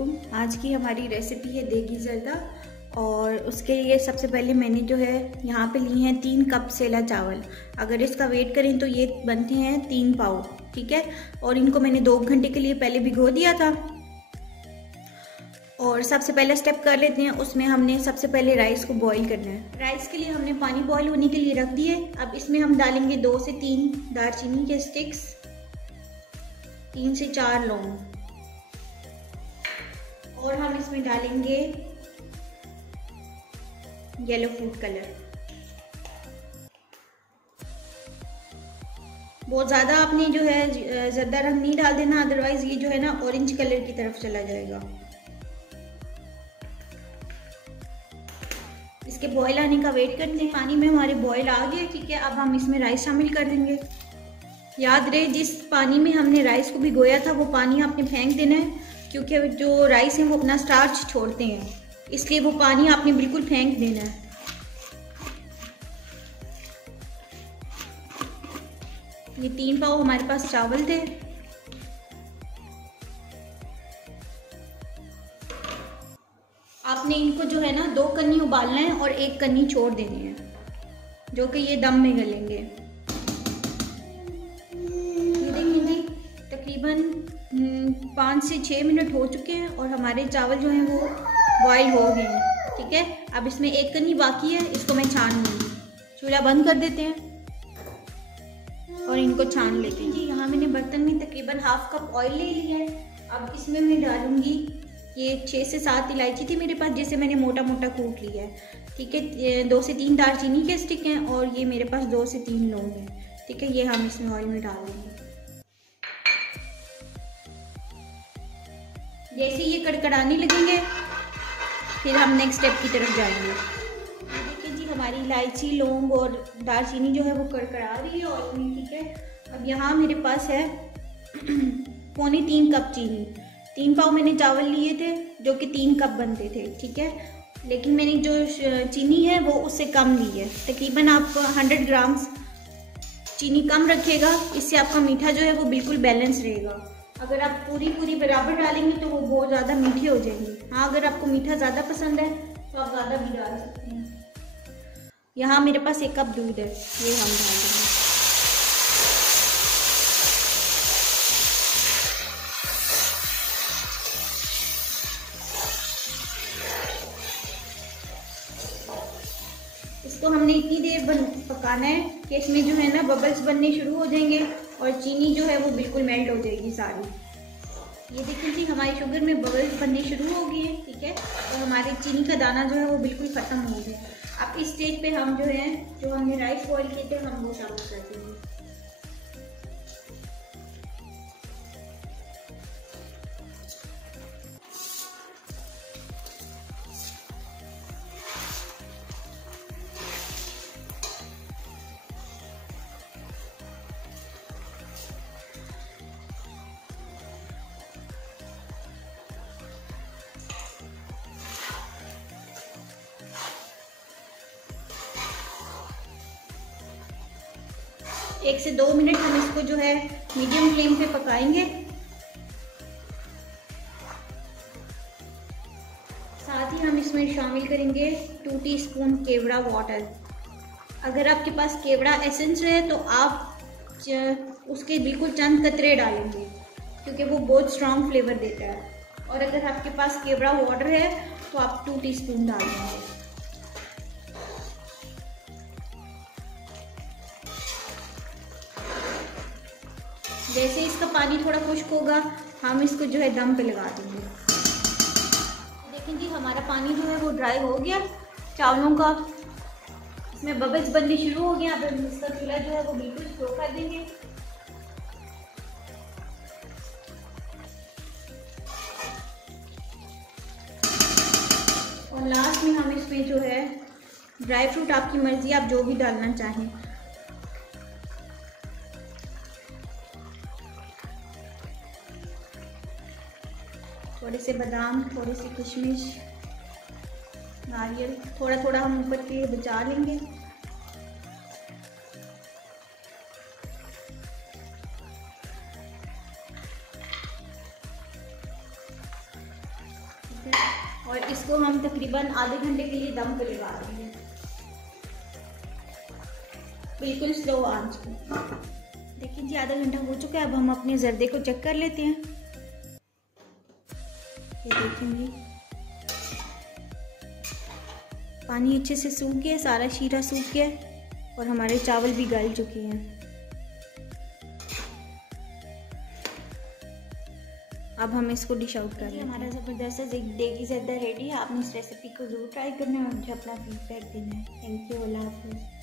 वालेकुम। आज की हमारी रेसिपी है देगी ज़र्दा और उसके लिए सबसे पहले मैंने जो है यहाँ पे लिए हैं 3 कप सेला चावल। अगर इसका वेट करें तो ये बनते हैं 3 पाव, ठीक है। और इनको मैंने 2 घंटे के लिए पहले भिगो दिया था। और सबसे पहले स्टेप कर लेते हैं, उसमें हमने सबसे पहले राइस को बॉईल करना है। राइस के लिए हमने पानी बॉईल होने के लिए रख दिए। अब इसमें हम डालेंगे 2 से 3 दालचीनी के स्टिक्स, 3 से 4 लौंग, और हम इसमें डालेंगे येलो फूड कलर। बहुत ज़्यादा आपने जो है ज़र्दा रंग नहीं डाल देना, अदरवाइज ये जो है ना ऑरेंज कलर की तरफ चला जाएगा। इसके बॉयल आने का वेट करते हैं। पानी में हमारे बॉयल आ गए, ठीक है। अब हम इसमें राइस शामिल कर देंगे। याद रहे जिस पानी में हमने राइस को भिगोया था वो पानी आपने फेंक देना है, क्योंकि जो राइस है वो अपना स्टार्च छोड़ते हैं, इसलिए वो पानी आपने बिल्कुल फेंक देना है। ये 3 पाव हमारे पास चावल थे। आपने इनको जो है ना 2 कन्नी उबालना है और 1 कन्नी छोड़ देनी है, जो कि ये दम में गलेंगे। ये देखिए जी, तकरीबन 5 से 6 मिनट हो चुके हैं और हमारे चावल जो हैं वो बॉयल हो गए हैं, ठीक है। अब इसमें 1 कन्नी बाकी है, इसको मैं छान लूँगी। चूल्हा बंद कर देते हैं और इनको छान लेते हैं जी। यहाँ मैंने बर्तन में तकरीबन ½ कप ऑयल ले लिया है। अब इसमें मैं डालूँगी, ये 6 से 7 इलायची थी मेरे पास, जिसे मैंने मोटा मोटा कूट लिया है, ठीक है। 2 से 3 दालचीनी के स्टिक हैं और ये मेरे पास 2 से 3 लौंग हैं, ठीक है। ये हम इसमें ऑयल में डाल देंगे। जैसे ये कड़कड़ाने लगेंगे फिर हम नेक्स्ट स्टेप की तरफ जाएंगे। देखिए जी, हमारी इलायची, लौंग और दालचीनी जो है वो कड़कड़ा रही है ऑयल में, ठीक है। अब यहाँ मेरे पास है 3.25 कप चीनी। 3 पाव मैंने चावल लिए थे जो कि 3 कप बनते थे, ठीक है। लेकिन मैंने जो चीनी है वो उससे कम ली है। तकरीबन आप 100 ग्राम्स चीनी कम रखिएगा, इससे आपका मीठा जो है वो बिल्कुल बैलेंस रहेगा। अगर आप पूरी बराबर डालेंगे तो वो बहुत ज़्यादा मीठी हो जाएंगी। हाँ, अगर आपको मीठा ज़्यादा पसंद है तो आप ज़्यादा भी डाल सकते हैं। यहाँ मेरे पास 1 कप दूध है, ये हम डाल देंगे। इसको हमने इतनी देर पकाना है कि इसमें जो है ना बबल्स बनने शुरू हो जाएंगे और चीनी जो है वो बिल्कुल मेल्ट हो जाएगी सारी। ये देखिए जी, हमारी शुगर में बबल्स बनने शुरू हो गए हैं, ठीक है। और हमारे चीनी का दाना जो है वो बिल्कुल ख़त्म हो गया। अब इस स्टेज पे हम जो है, जो हमने राइस बॉईल किए थे, हम वो शामिल कर देंगे। एक से 2 मिनट हम इसको जो है मीडियम फ्लेम पे पकाएंगे। साथ ही हम इसमें शामिल करेंगे 2 टीस्पून केवड़ा वाटर। अगर आपके पास केवड़ा एसेंस है तो आप उसके बिल्कुल चंद कतरे डालेंगे, क्योंकि वो बहुत स्ट्रॉन्ग फ्लेवर देता है। और अगर आपके पास केवड़ा वाटर है तो आप 2 टीस्पून डाल देंगे। जैसे इसका पानी थोड़ा खुश्क होगा हम इसको जो है दम पे लगा देंगे। देखें जी, हमारा पानी जो है वो ड्राई हो गया चावलों का, इसमें बबल्स बनने शुरू हो गया। अब हम इसका चूल्हा जो है वो बिल्कुल स्लो कर देंगे। और लास्ट में हम इसमें जो है ड्राई फ्रूट, आपकी मर्जी, आप जो भी डालना चाहें। थोड़े से बादाम, थोड़ी सी किशमिश, नारियल, थोड़ा थोड़ा हम ऊपर के लिए बचा लेंगे। इसको हम तकरीबन आधे घंटे के लिए दम पे लगा रहे हैं, बिल्कुल स्लो आंच पे। देखिए जी आधा घंटा हो चुका है। अब हम अपने जर्दे को चेक कर लेते हैं। ये देखेंगे पानी अच्छे से सूख गया, सारा शीरा सूख गया और हमारे चावल भी गल चुके हैं। अब हम इसको डिश आउट कर लेंगे। हमारा ज़बरदस्त देगी ज़र्दा रेडी है। आपने इस रेसिपी को ज़रूर ट्राई करना है और मुझे अपना फीडबैक देना है। थैंक यू, अल्लाह हाफ़िज़।